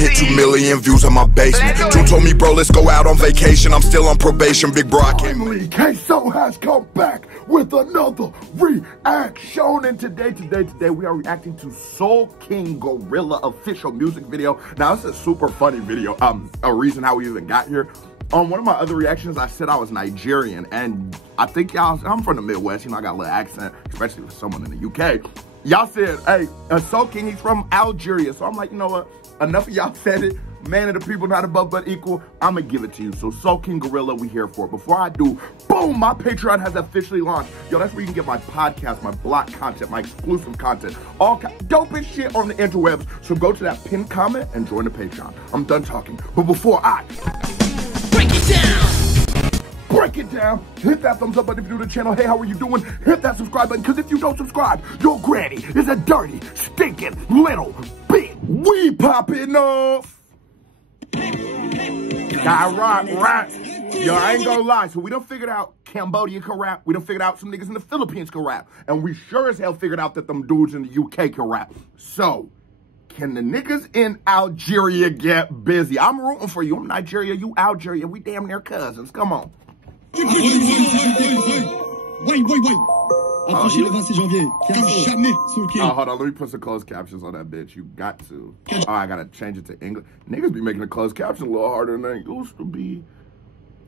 hit 2 million views on my basement. June told me, bro, let's go out on vacation. I'm still on probation, big bro. Finally, Queso has come back with another reaction. And today we are reacting to Soolking Gueriilla official music video. Now, this is a super funny video. A reason how we even got here. On one of my other reactions, I said I was Nigerian, and I think y'all, I'm from the Midwest, you know, I got a little accent, especially with someone in the UK. Y'all said, hey, Soolking, he's from Algeria. So I'm like, you know what? Enough of y'all said it. Man of the people, not above but equal. I'm gonna give it to you. So Soolking Gueriilla, we here for it. Before I do, boom, my Patreon has officially launched. Yo, that's where you can get my podcast, my block content, my exclusive content, all dopest shit on the interwebs. So go to that pinned comment and join the Patreon. I'm done talking. But before I break it down, hit that thumbs up button if you're new to the channel. Hey, how are you doing? Hit that subscribe button, because if you don't subscribe, your granny is a dirty, stinking little bitch. We popping off. Right. Yo, I ain't gonna lie. So we done figured out Cambodia can rap. We done figured out some niggas in the Philippines can rap. And we sure as hell figured out that them dudes in the UK can rap. So, can the niggas in Algeria get busy? I'm rooting for you. I'm Nigeria, you Algeria. We damn near cousins. Come on. Wait. Approchez le 26 janvier. Jamais Soolking. Oh, hold on. Let me put some closed captions on that bitch. You got to. Oh, I gotta change it to English. Niggas be making the closed captions a little harder than they used to be.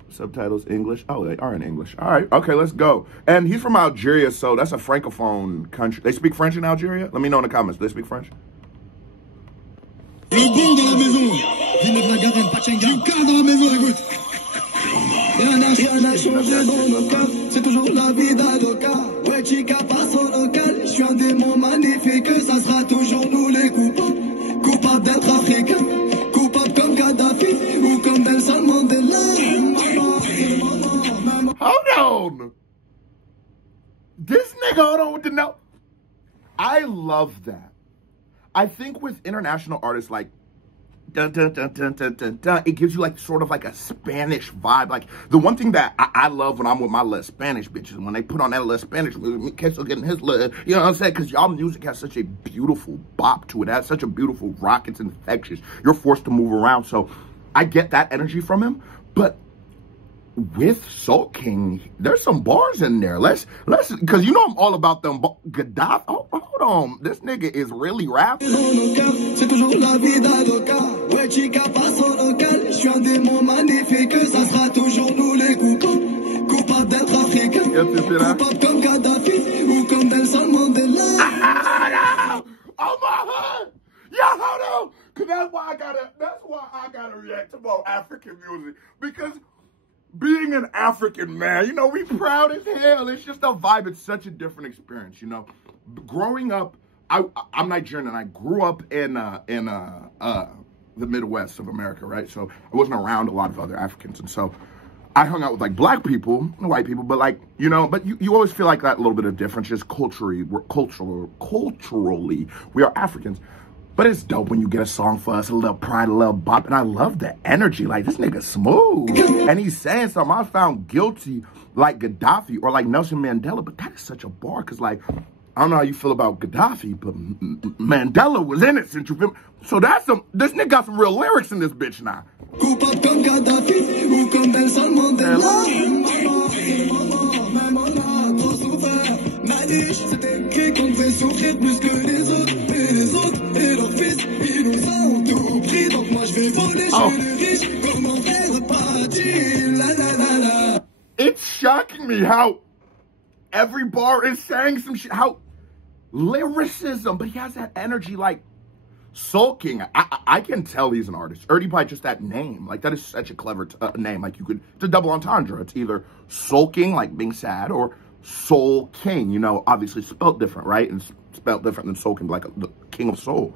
Subtitles English. Oh, they are in English. All right. Okay, let's go. And he's from Algeria, so that's a francophone country. They speak French in Algeria? Let me know in the comments. Do they speak French? Le bon dans la maison. Villeneuve-la-Garenne, Pachenga. Du car dans la maison, écoute. Rien n'a changé dans nos cas. C'est toujours la vie d'avocat. Ouais, chica passe au local. Je suis un démon magnifique. Ça sera toujours nous les coupables. Coupables d'être africains. Coupables comme Kadhafi. Ou comme Nelson Mandela. Hold on. This nigga, hold on with the note. I love that. I think with international artists, like, dun, dun, dun, dun, dun, dun, dun, it gives you like sort of like a Spanish vibe. Like the one thing that I love when I'm with my little Spanish bitches, when they put on that little Spanish music, Queso getting his little, you know what I'm saying? Because y'all music has such a beautiful bop to it. It has such a beautiful rock. It's infectious. You're forced to move around. So I get that energy from him. But with Soolking, there's some bars in there. Let's, because you know I'm all about them. Gaddafi. Oh, hold on. This nigga is really rapping. C'est toujours la vie d'avocat. Ouais, chica passe au local. Je suis un démon magnifique. Ça sera toujours nous les coupables. Coupables d'être africains. Coupables comme Kadhafi ou comme Nelson Mandela. Oh my God. Yeah, hold on. Cause that's why I gotta react to more African music. Because being an African man, you know, we proud as hell. It's just a vibe. It's such a different experience, you know. Growing up, I'm Nigerian, and I grew up in the Midwest of America, right? So I wasn't around a lot of other Africans, and so I hung out with like black people, white people, but like, you know, but you always feel like that little bit of difference. Just culturally, we are Africans. But it's dope when you get a song for us, a little pride, a little bop, and I love the energy. Like, this nigga smooth. And he's saying something. I found guilty like Gaddafi or like Nelson Mandela, but that is such a bar, because, like, I don't know how you feel about Gaddafi, but Mandela was innocent, you feel me? So that's some, this nigga got some real lyrics in this bitch now. Coupable comme Kadhafi ou comme Nelson Mandela. C'est écrit qu'on devait souffrir plus que les autres. Et les autres et leurs fils, ils nous ont tout pris. Donc moi je vais voler chez les riches. Comment faire pas-t-il? La la la la. It's shocking me how every bar is saying some shit. How lyricism, but he has that energy like Soolking. I can tell he's an artist. Already by just that name. Like, that is such a clever name. Like, you could, it's a double entendre. It's either Soolking, like being sad, or Soolking, you know, obviously spelled different, right? And spelled different than Soolking, like the king of soul.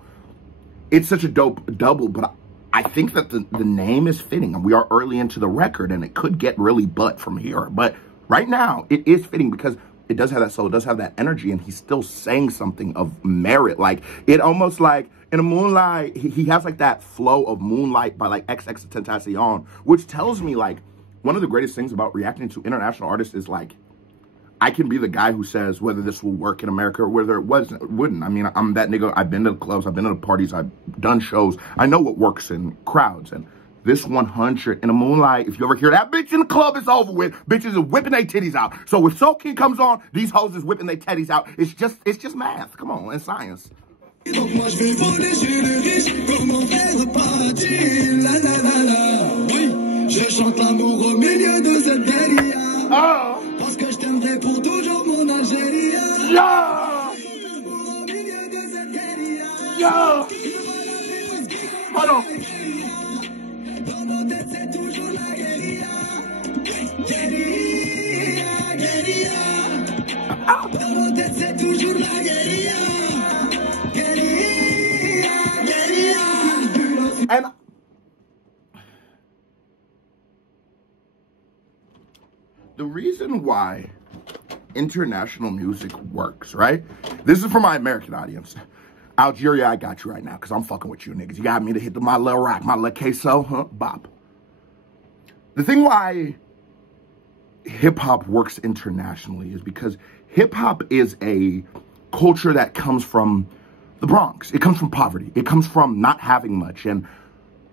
It's such a dope double, but I think that the name is fitting. And we are early into the record, and it could get really butt from here. But right now, it is fitting because it does have that soul, it does have that energy, and he's still saying something of merit. Like, it almost like, in a Moonlight, he has like that flow of Moonlight by like XXXTentacion, which tells me like, one of the greatest things about reacting to international artists is like, I can be the guy who says whether this will work in America or whether it wouldn't. I mean, I'm that nigga. I've been to the clubs, I've been to the parties, I've done shows. I know what works in crowds. And this 100 in the moonlight, if you ever hear that bitch in the club, it's over with. Bitches are whipping their titties out. So if Soolking comes on, these hoes is whipping their titties out. It's just math. Come on, and science. Donc moi je vais voler chez les riches, comment faire partie, la la la la. Oui, je chante l'amour au milieu de cette guérilla. Parce que je t'aimerai pour toujours mon Algérie. Au milieu de cette guérilla. Hold on. Dans mon tête c'est toujours la guérilla. Guérilla, guérilla. Dans mon tête c'est toujours la guérilla. And the reason why international music works, right? This is for my American audience. Algeria, I got you right now, because I'm fucking with you niggas. You got me to hit my little rock, my little queso, huh? Bop. The thing why hip-hop works internationally is because hip-hop is a culture that comes from the Bronx. It comes from poverty. It comes from not having much. And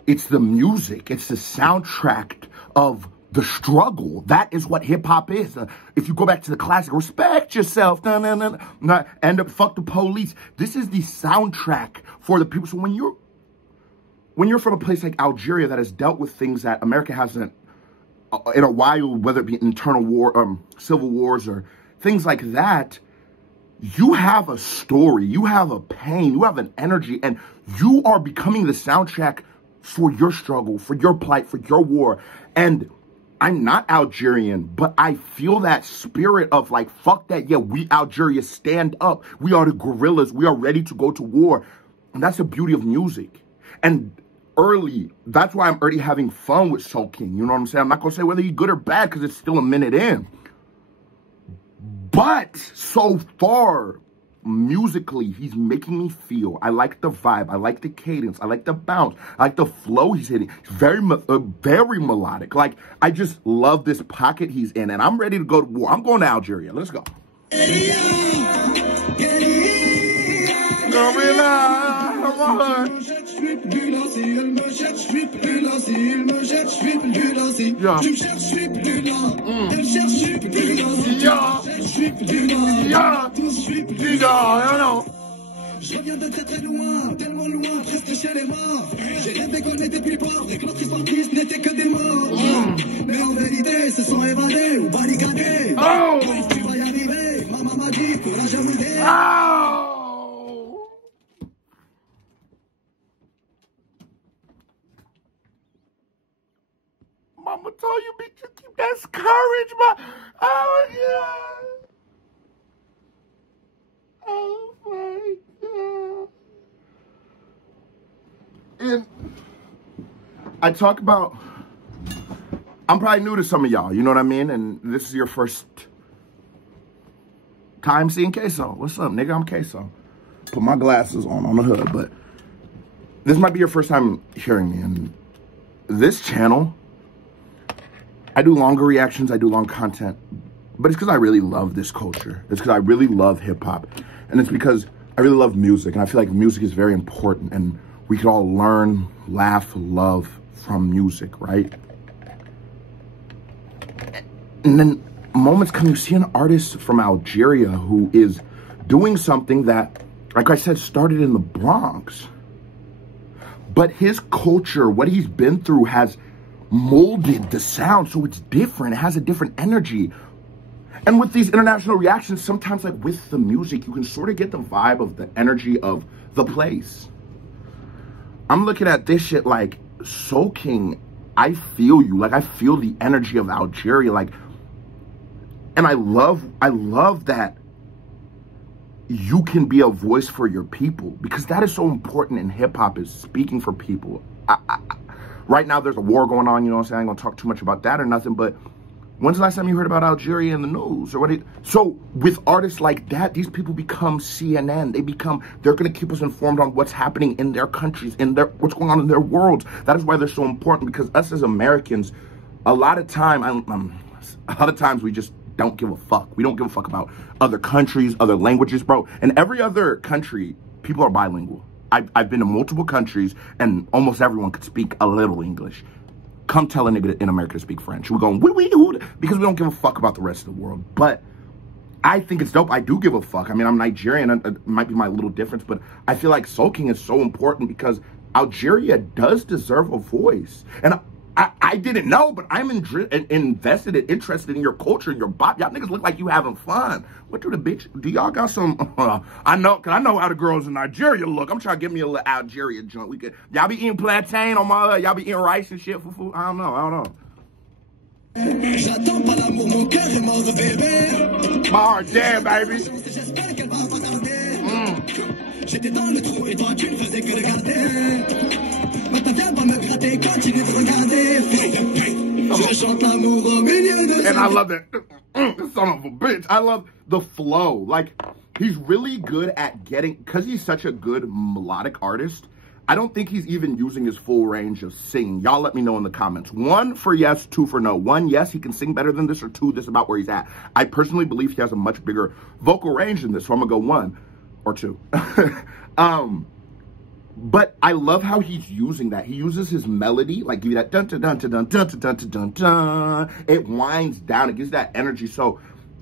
it's the music. It's the soundtrack of the struggle. That is what hip-hop is. If you go back to the classic, respect yourself, end up fuck the police. This is the soundtrack for the people. So when you're from a place like Algeria that has dealt with things that America hasn't in a while, whether it be internal war, civil wars or things like that, you have a story, you have a pain, you have an energy, and you are becoming the soundtrack for your struggle, for your plight, for your war. And I'm not Algerian, but I feel that spirit of like, fuck that, yeah, we Algeria stand up. We are the guerrillas, we are ready to go to war. And that's the beauty of music. And that's why I'm already having fun with Soolking, you know what I'm saying? I'm not gonna say whether he's good or bad, because it's still a minute in. But so far, musically, he's making me feel. I like the vibe. I like the cadence. I like the bounce. I like the flow he's hitting. It's very melodic. Like, I just love this pocket he's in, and I'm ready to go to war. I'm going to Algeria. Let's go. Je viens de très très loin, tellement loin, presque chez les morts. J'ai rêvé qu'on était plus pauvres et que notre histoire triste n'était que des morts. Mais en vérité, se sont évadés ou barricadés. Tu vas y arriver, maman m'a dit, courage à m'aider. Mama told you, bitch, you keep that courage, oh my God. Oh my God. And I talk about, I'm probably new to some of y'all, you know what I mean? And this is your first time seeing Queso. What's up, nigga? I'm Queso. Put my glasses on the hood, but this might be your first time hearing me. And this channel, I do longer reactions, I do long content, but it's because I really love this culture. It's because I really love hip-hop, and it's because I really love music, and I feel like music is very important, and we can all learn, laugh, love from music, right? And then moments come, you see an artist from Algeria who is doing something that, like I said, started in the Bronx, but his culture, what he's been through, has molded the sound, so it's different. It has a different energy. And with these international reactions, sometimes like with the music, you can sort of get the vibe of the energy of the place. I'm looking at this shit like, Soolking, I feel you. Like, I feel the energy of Algeria. Like, and I love that you can be a voice for your people, because that is so important in hip-hop, is speaking for people. Right now, there's a war going on, you know what I'm saying? I ain't gonna talk too much about that or nothing, but when's the last time you heard about Algeria in the news? So with artists like that, these people become CNN. They're gonna keep us informed on what's happening in their countries, what's going on in their worlds. That is why they're so important, because us as Americans, a lot of times we just don't give a fuck. We don't give a fuck about other countries, other languages, bro. In every other country, people are bilingual. I've been to multiple countries, and almost everyone could speak a little English. Come tell a nigga in America to speak French. We're going, because we don't give a fuck about the rest of the world. But I think it's dope. I do give a fuck. I mean, I'm Nigerian. It might be my little difference, but I feel like Soolking is so important because Algeria does deserve a voice. And I didn't know, but I'm invested and interested in your culture, your bop. Y'all niggas look like you having fun. What do the bitch? Do y'all got some? I know how the girls in Nigeria look. I'm trying to get me a little Algeria joint. We could. Y'all be eating plantain on my. Y'all be eating rice and shit for food. I don't know. My heart dead, baby. J'étais dans le trou et toi tu ne faisais que regarder. Maintenant viens pas me gratter, continue de regarder. Je chante l'amour au milieu de. And I love that. Son of a bitch. I love the flow. Like, he's really good at getting, because he's such a good melodic artist, I don't think he's even using his full range of singing. Y'all let me know in the comments. 1 for yes, 2 for no. 1, yes, he can sing better than this, or 2, this is about where he's at. I personally believe he has a much bigger vocal range than this, so I'm gonna go 1 or 2. But I love how he's using that. He uses his melody, like give you that dun dun dun dun dun dun dun dun dun dun. It winds down. It gives that energy. So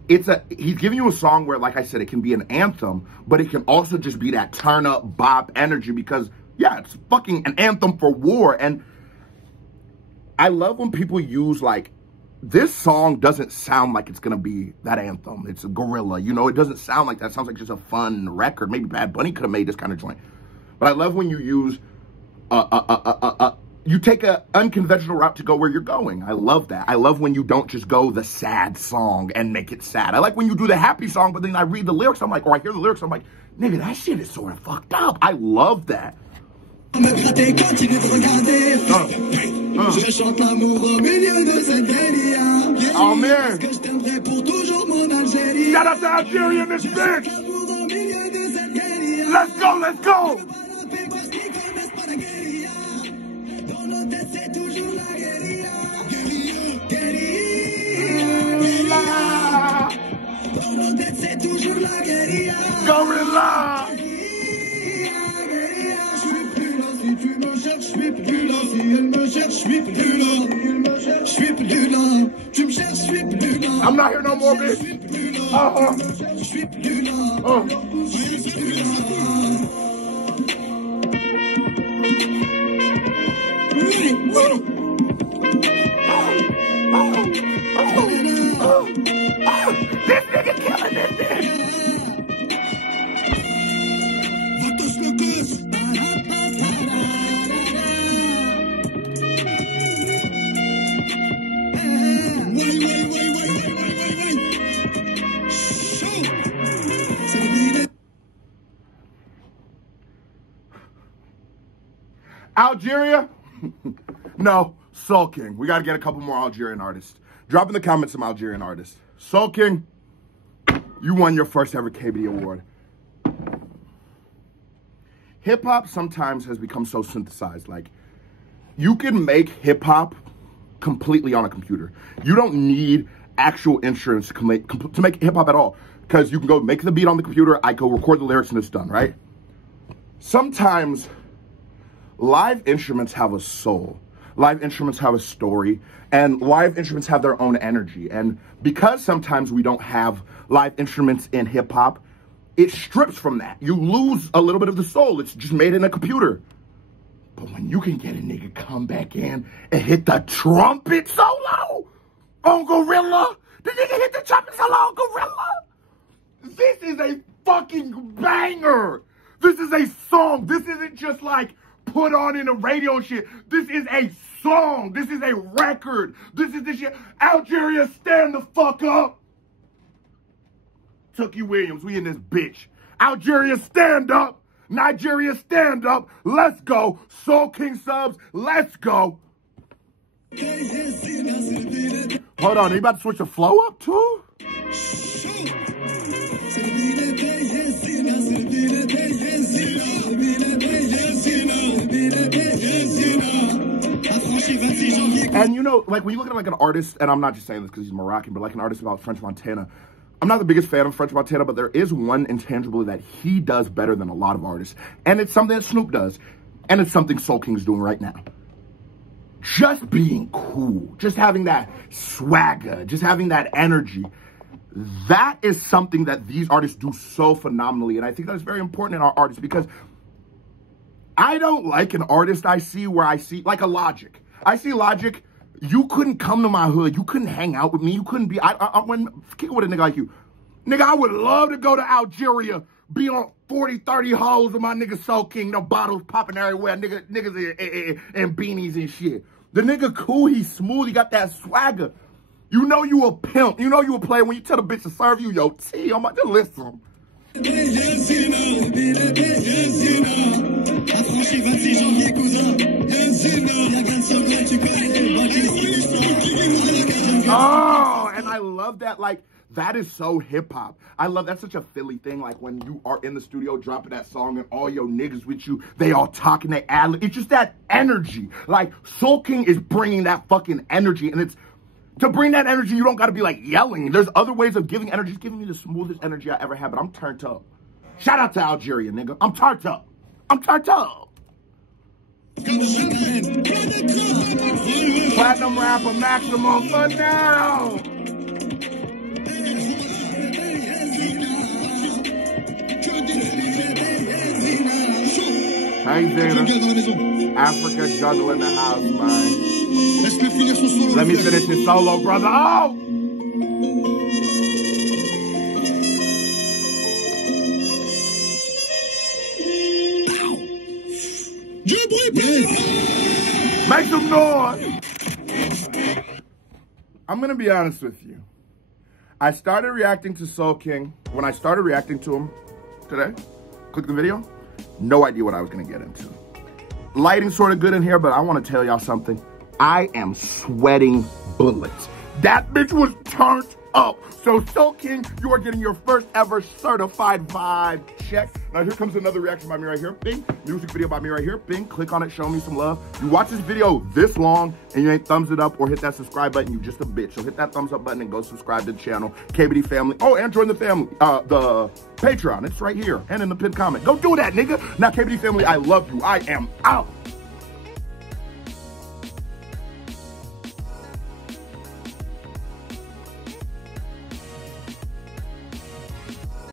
he's giving you a song where, like I said, it can be an anthem, but it can also just be that turn up bop energy because, yeah, it's fucking an anthem for war. And I love when people use, like, this song doesn't sound like it's gonna be that anthem. It's a Gueriilla, you know, it doesn't sound like that. It sounds like just a fun record. Maybe Bad Bunny could have made this kind of joint. But I love when you use, you take an unconventional route to go where you're going. I love that. I love when you don't just go the sad song and make it sad. I like when you do the happy song, but then I read the lyrics, I'm like, or I hear the lyrics, I'm like, nigga, that shit is sort of fucked up. I love that. Oh man. Shout out to Algeria in this bitch. Let's go, let's go. Gueriilla. I'm not here no more, bitch. This nigga killing this bitch. Algeria? No, Soolking. We got to get a couple more Algerian artists. Drop in the comments some Algerian artists. Soolking, you won your first ever KBD award. Hip-hop sometimes has become so synthesized. Like, you can make hip-hop completely on a computer. You don't need actual instruments to make hip-hop at all. Because you can go make the beat on the computer, I go record the lyrics, and it's done, right? Sometimes live instruments have a soul. Live instruments have a story, and live instruments have their own energy. And because sometimes we don't have live instruments in hip-hop, it strips from that. You lose a little bit of the soul. It's just made in a computer. But when you can get a nigga come back in and hit the trumpet solo on Gueriilla, the nigga hit the trumpet solo on Gueriilla. This is a fucking banger. This is a song. This isn't just like put on in a radio shit. This is a song. This is a record. This is the shit. Algeria, stand the fuck up. Tookie Williams, we in this bitch. Algeria, stand up. Nigeria, stand up. Let's go. Soolking subs, let's go. Hold on, are you about to switch the flow up too? And you know, like when you look at like an artist, and I'm not just saying this because he's Moroccan, but like an artist about French Montana, I'm not the biggest fan of French Montana, but there is one intangible that he does better than a lot of artists. And it's something that Snoop does. And it's something Soolking's doing right now. Just being cool. Just having that swagger. Just having that energy. That is something that these artists do so phenomenally. And I think that's very important in our artists because I don't like an artist I see where I see, like a Logic. I see Logic. You couldn't come to my hood. You couldn't hang out with me. You couldn't be, when kicking with a nigga like you. Nigga, I would love to go to Algeria, be on 40, 30 hoes with my nigga Soolking, no bottles popping everywhere, niggas and beanies and shit. The nigga cool, he's smooth, he got that swagger. You know you a pimp. You know you a player when you tell the bitch to serve you your tea. I'm about to listen. Oh, and I love that, like, that is so hip-hop. I love, that's such a Philly thing, like when you are in the studio dropping that song and all your niggas with you, they all talking, they ad-lib. It's just that energy. Like, Soolking is bringing that fucking energy, and it's, to bring that energy, you don't gotta be like yelling. There's other ways of giving energy. He's giving me the smoothest energy I ever had, but I'm turned up. Shout out to Algeria, nigga. I'm turned up. I'm turned up. Platinum rapper maximum for now. Hey, Zeta. Africa juggle in the house, man. Let me finish this solo, brother. Oh! Make some noise. I'm going to be honest with you. I started reacting to Soolking. When I started reacting to him today, click the video, no idea what I was going to get into. Lighting's sort of good in here, but I want to tell y'all something. I am sweating bullets. That bitch was turned up. So Soolking, you are getting your first ever certified vibe check. Now here comes another reaction by me right here. Bing. Music video by me right here. Bing. Click on it. Show me some love. You watch this video this long and you ain't thumbs it up or hit that subscribe button, you just a bitch. So hit that thumbs up button and go subscribe to the channel. KBD family. Oh, and join the family. The Patreon. It's right here and in the pinned comment. Go do that, nigga. Now KBD family, I love you. I am out.